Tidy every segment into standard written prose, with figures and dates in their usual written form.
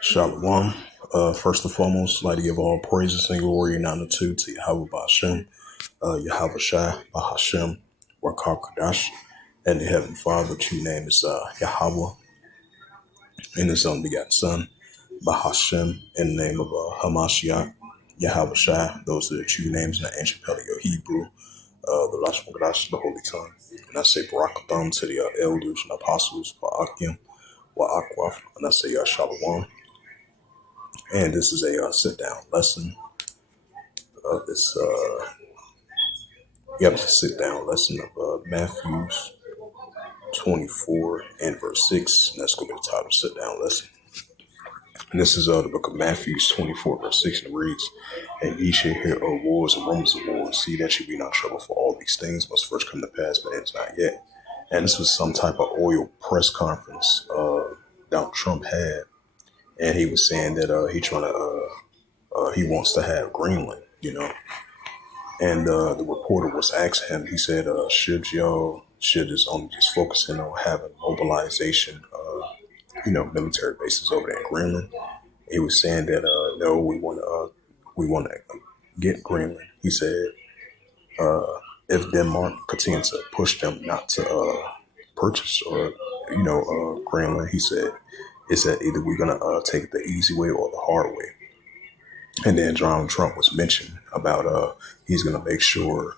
Shalom. First and foremost, I'd like to give all praises and glory and honor to Yahweh Ba'Shem, Yahweh Shai, Bahashem, Wakar Kadash, and the Heavenly Father, true name is Yahweh, and His only begotten Son, Bahashem, in the name of Hamashiach, Yahweh Shai. Those are the true names in the ancient Paleo Hebrew, the Lashon Kodash, the Holy Tongue. And I say Barakatham to the elders and apostles, Ba'akim, Wa'akwaf, and I say Shalom. And this is a sit-down lesson of this, it's a sit-down lesson of Matthews 24 and verse 6. And that's going to be the title, sit-down lesson. And this is the book of Matthew 24, verse 6, and it reads, "And ye shall hear of wars and rumors of wars. See that you be not troubled, for all these things must first come to pass, but it's not yet." And this was some type of oil press conference Donald Trump had. And he was saying that he wants to have Greenland, And the reporter was asking him, he said, should this only just focusing on having mobilization, military bases over there in Greenland? He was saying that, no, we want to get Greenland. He said, if Denmark continues to push them not to purchase Greenland, he said, either we're going to take it the easy way or the hard way. And then Donald Trump was mentioned about he's going to make sure,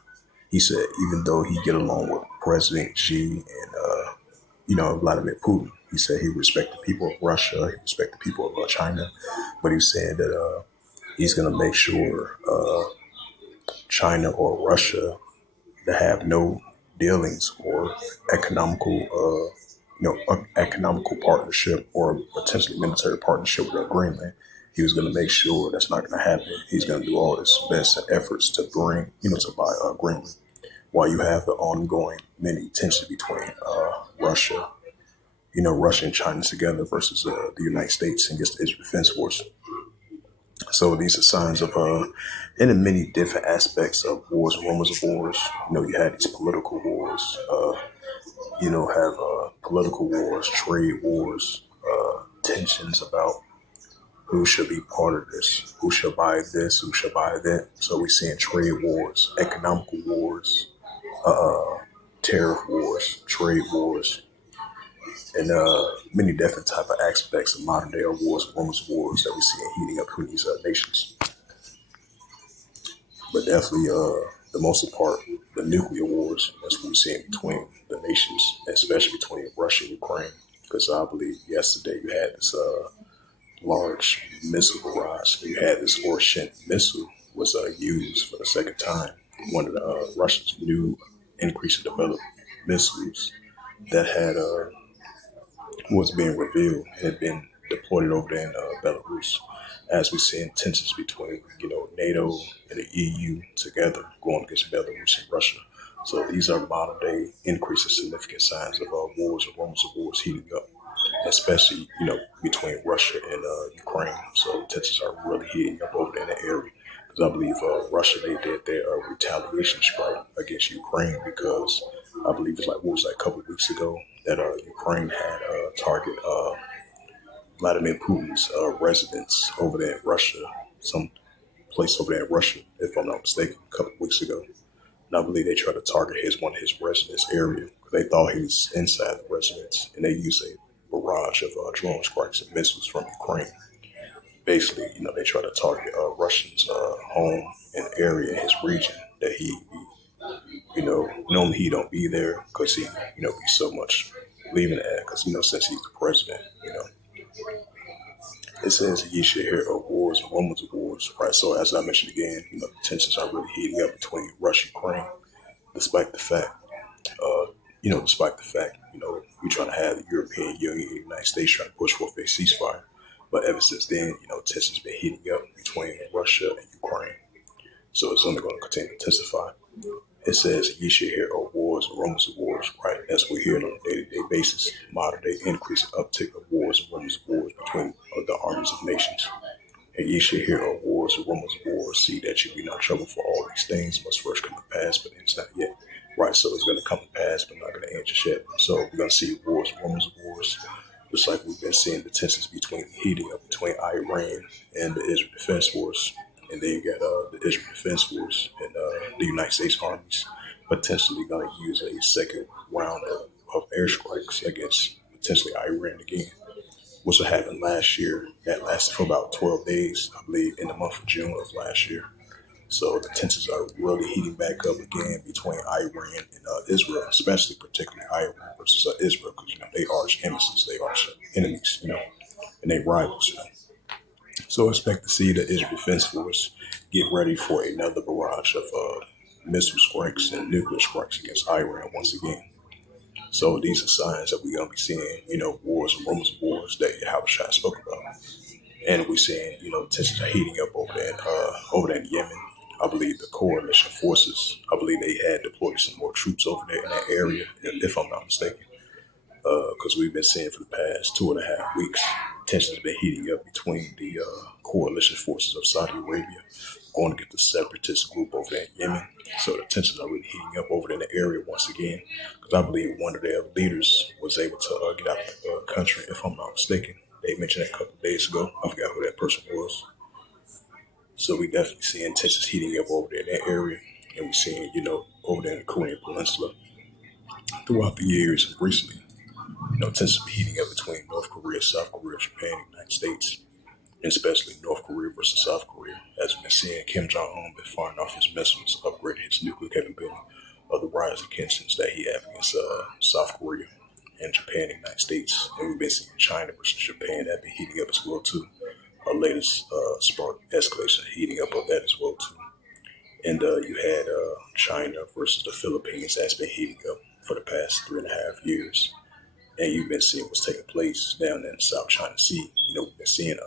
he said, even though he get along with President Xi and, Vladimir Putin, he said he respect the people of Russia, he respect the people of China, but he said that he's going to make sure China or Russia to have no dealings or economical partnership or potentially military partnership with Greenland. He was going to make sure that's not going to happen. He's going to do all his best efforts to bring, to buy Greenland. While you have the ongoing many tensions between Russia, Russia and China together versus the United States against the Israel Defense Force. So these are signs of, in the many different aspects of wars, rumors of wars. You had these political wars, political wars, trade wars, tensions about who should be part of this, who should buy this, who should buy that. So we're seeing trade wars, economical wars, tariff wars, trade wars, and many different type of aspects of modern day wars, rumors of wars that we see heating up between these nations. But definitely, the most part, the nuclear wars, that's what we're seeing between the nations, especially between Russia and Ukraine. Because I believe yesterday you had this large missile barrage. You had this Orshin missile was used for the second time. One of the Russia's new increase in developed missiles that had was being revealed had been deployed over there in Belarus. As we see tensions between NATO and the EU together going against Belarus and Russia. So these are modern day increasing significant signs of wars or rumors of wars heating up, especially between Russia and Ukraine. So tensions are really heating up over there in the area. Because I believe Russia, they did their retaliation strike against Ukraine because I believe it's a couple of weeks ago that Ukraine had target Vladimir Putin's residence over there in Russia, some place over there in Russia, if I'm not mistaken, a couple of weeks ago. And I believe they tried to target one of his residence area because they thought he was inside the residence, and they used a barrage of drone strikes and missiles from Ukraine. Basically, they try to target Russians' home and area in his region that he, normally he don't be there because he, be so much leaving it because, since he's the president, It says ye should hear of wars and rumors of wars, right? So as I mentioned again, the tensions are really heating up between Russia and Ukraine, despite the fact, we trying to have the European Union and the United States trying to push for a ceasefire. But ever since then, tensions been heating up between Russia and Ukraine. So it's only going to continue to intensify. It says ye should hear of wars and rumors of wars, right? As we're hearing on a day-to-day basis, modern day increase and uptick of wars and rumors of wars between the armies of nations. And ye should hear of wars and rumors of wars. See that you be not troubled, for all these things must first come to pass, but it's not yet. right? So it's going to come to pass, but not going to end just yet. So we're going to see wars, rumors of wars, just like we've been seeing the tensions between heating up between Iran and the Israel Defense Force. And then you got the Israel Defense Force and the United States armies potentially going to use a second round of airstrikes against potentially Iran again, which happened last year. That lasted for about 12 days, I believe, in the month of June of last year. So the tensions are really heating back up again between Iran and Israel, especially particularly Iran versus Israel, because they arch enemies, they arch enemies, and they rivals. So expect to see the Israel Defense Force get ready for another barrage of missile strikes and nuclear strikes against Iran once again. So these are signs that we're gonna be seeing, wars and rumors of wars that Yahushua spoke about. And we're seeing, tensions are heating up over there in Yemen. I believe the coalition forces, I believe they had deployed some more troops over there in that area, if I'm not mistaken. Because we've been seeing for the past 2.5 weeks, tensions have been heating up between the coalition forces of Saudi Arabia going to get the separatist group over there in Yemen. So the tensions are really heating up over there in the area once again, because I believe one of their leaders was able to get out of the country, if I'm not mistaken. They mentioned that a couple of days ago. I forgot who that person was. So we definitely seeing tensions heating up over there in that area. And we're seeing, over there in the Korean Peninsula throughout the years and recently, tensions heating up between North Korea, South Korea, Japan, and the United States, and especially North Korea versus South Korea. As we've been seeing, Kim Jong-un been firing off his missiles, upgrading his nuclear capability of the rising tensions that he had against South Korea and Japan and the United States. And we've been seeing China versus Japan that been heating up as well too. Our latest spark escalation heating up of that as well too. And you had China versus the Philippines that's been heating up for the past 3.5 years. And you've been seeing what's taking place down in the South China Sea. We've been seeing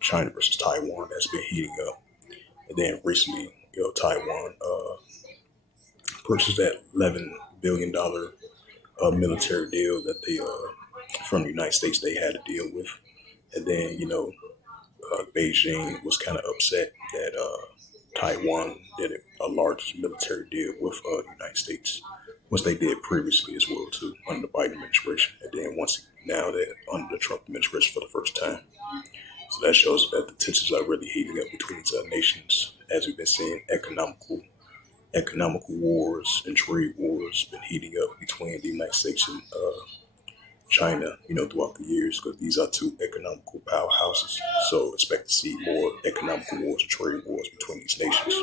China versus Taiwan that's been heating up. And then recently, Taiwan purchased that $11 billion military deal that they from the United States they had to deal with. And then, Beijing was kind of upset that Taiwan did a large military deal with the United States, which they did previously as well too under the Biden administration, and then now they're under the Trump administration for the first time. So that shows that the tensions are really heating up between these nations, as we've been seeing economical wars and trade wars been heating up between the United States and China, throughout the years, because these are two economical powerhouses. So expect to see more economical wars and trade wars between these nations.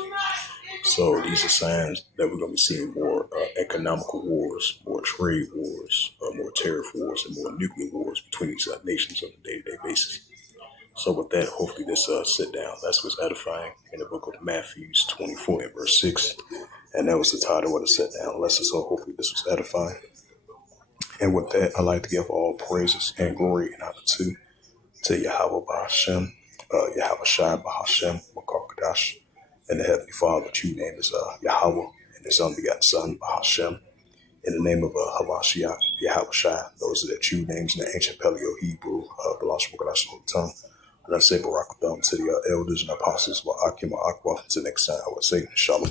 So these are signs that we're going to be seeing more economical wars, more trade wars, more tariff wars, and more nuclear wars between these nations on a day-to-day basis. So with that, hopefully this sit down, that's what's edifying in the book of Matthew 24 and verse 6. And that was the title of the sit down lesson. So hopefully this was edifying. And with that, I'd like to give all praises and glory and honor to Yahweh Bahashem, Yahweh Shai Bahashem, Makar and the Heavenly Father, true name is Yahweh, and His unbegotten Son, Bahashem. In the name of Hamashiach, Yahweh Shai, those are the true names in the ancient Paleo Hebrew, the Lost Wokadash tongue. And I say Barak to the elders and apostles, Wa'akim Wa'akwa, until next time, I would say Shalom.